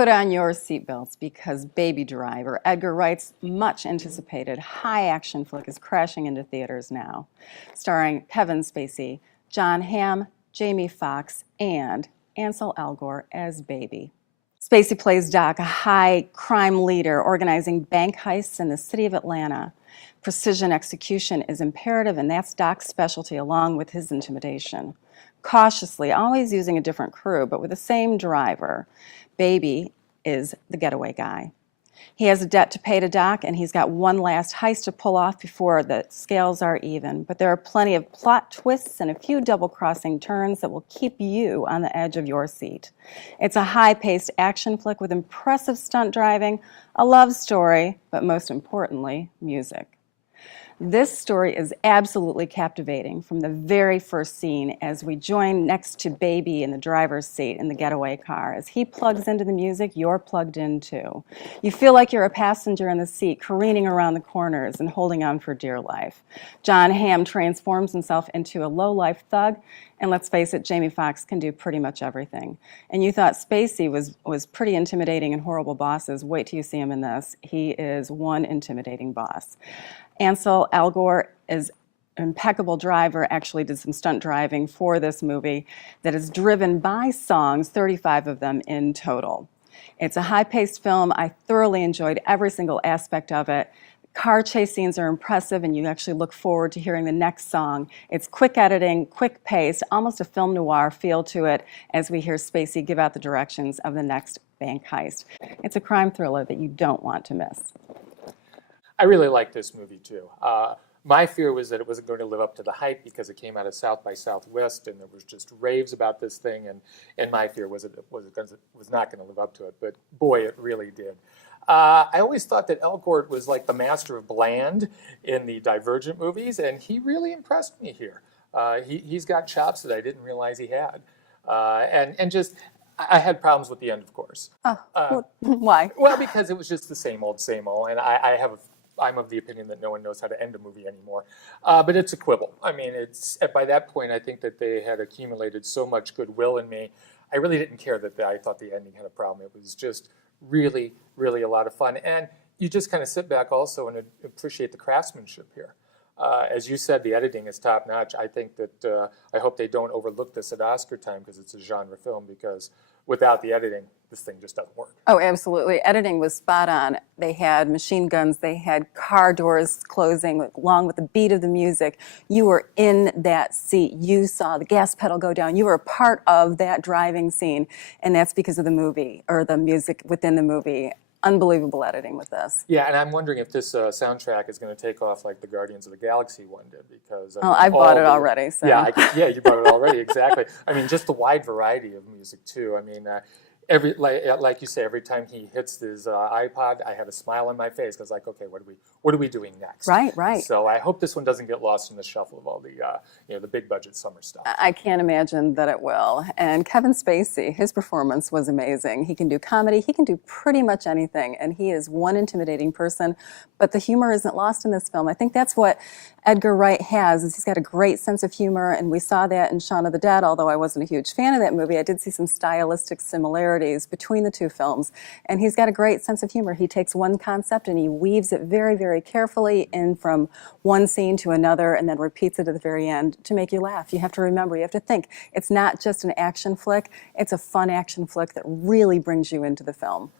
Put on your seatbelts because Baby Driver, Edgar Wright's much anticipated high action flick, is crashing into theaters now. Starring Kevin Spacey, John Hamm, Jamie Foxx, and Ansel Elgort as Baby. Spacey plays Doc, a high crime leader organizing bank heists in the city of Atlanta. Precision execution is imperative, and that's Doc's specialty, along with his intimidation. Cautiously, always using a different crew, but with the same driver, Baby is the getaway guy. He has a debt to pay to Doc, and he's got one last heist to pull off before the scales are even. But there are plenty of plot twists and a few double-crossing turns that will keep you on the edge of your seat. It's a high-paced action flick with impressive stunt driving, a love story, but most importantly, music. This story is absolutely captivating from the very first scene as we join next to Baby in the driver's seat in the getaway car. As he plugs into the music, you're plugged in too. You feel like you're a passenger in the seat, careening around the corners and holding on for dear life. John Hamm transforms himself into a low-life thug, and let's face it, Jamie Foxx can do pretty much everything. And you thought Spacey was pretty intimidating and horrible bosses. Wait till you see him in this. He is one intimidating boss. Ansel Elgort is an impeccable driver, actually did some stunt driving for this movie that is driven by songs, 35 of them in total. It's a high-paced film. I thoroughly enjoyed every single aspect of it. Car chase scenes are impressive, and you actually look forward to hearing the next song. It's quick editing, quick pace, almost a film noir feel to it as we hear Spacey give out the directions of the next bank heist. It's a crime thriller that you don't want to miss. I really like this movie too. My fear was that it wasn't going to live up to the hype because it came out of South by Southwest and there was just raves about this thing, and my fear was that it was not going to live up to it, but boy, it really did. I always thought that Elgort was like the master of bland in the Divergent movies, and he really impressed me here. He's got chops that I didn't realize he had. And just, I had problems with the end, of course. Why? Well, because it was just the same old, and I'm of the opinion that no one knows how to end a movie anymore. But it's a quibble. I mean, by that point, I think that they had accumulated so much goodwill in me. I really didn't care that I thought the ending had a problem. It was just really, really a lot of fun. And you just kind of sit back also and appreciate the craftsmanship here. As you said, the editing is top notch. I think that I hope they don't overlook this at Oscar time because it's a genre film, because without the editing, this thing just doesn't work. Oh, absolutely. Editing was spot on. They had machine guns, they had car doors closing along with the beat of the music. You were in that seat. You saw the gas pedal go down. You were a part of that driving scene, and that's because of the movie, or the music within the movie. Unbelievable editing with this. Yeah, and I'm wondering if this soundtrack is going to take off like the Guardians of the Galaxy one did, because I bought it already. So. Yeah, you bought it already, exactly. I mean, just the wide variety of music too. I mean, like you say, every time he hits his iPod, I had a smile on my face because, like, okay, what are we doing next? Right. So I hope this one doesn't get lost in the shuffle of all the the big budget summer stuff. I can't imagine that it will. And Kevin Spacey, his performance was amazing. He can do comedy. He can do pretty much anything, and he is one intimidating person. But the humor isn't lost in this film. I think that's what Edgar Wright has. Is he's got a great sense of humor, and we saw that in Shaun of the Dead. Although I wasn't a huge fan of that movie, I did see some stylistic similarities between the two films. And he's got a great sense of humor. He takes one concept and he weaves it very, very carefully in from one scene to another, and then repeats it at the very end to make you laugh. You have to remember, you have to think, it's not just an action flick, it's a fun action flick that really brings you into the film.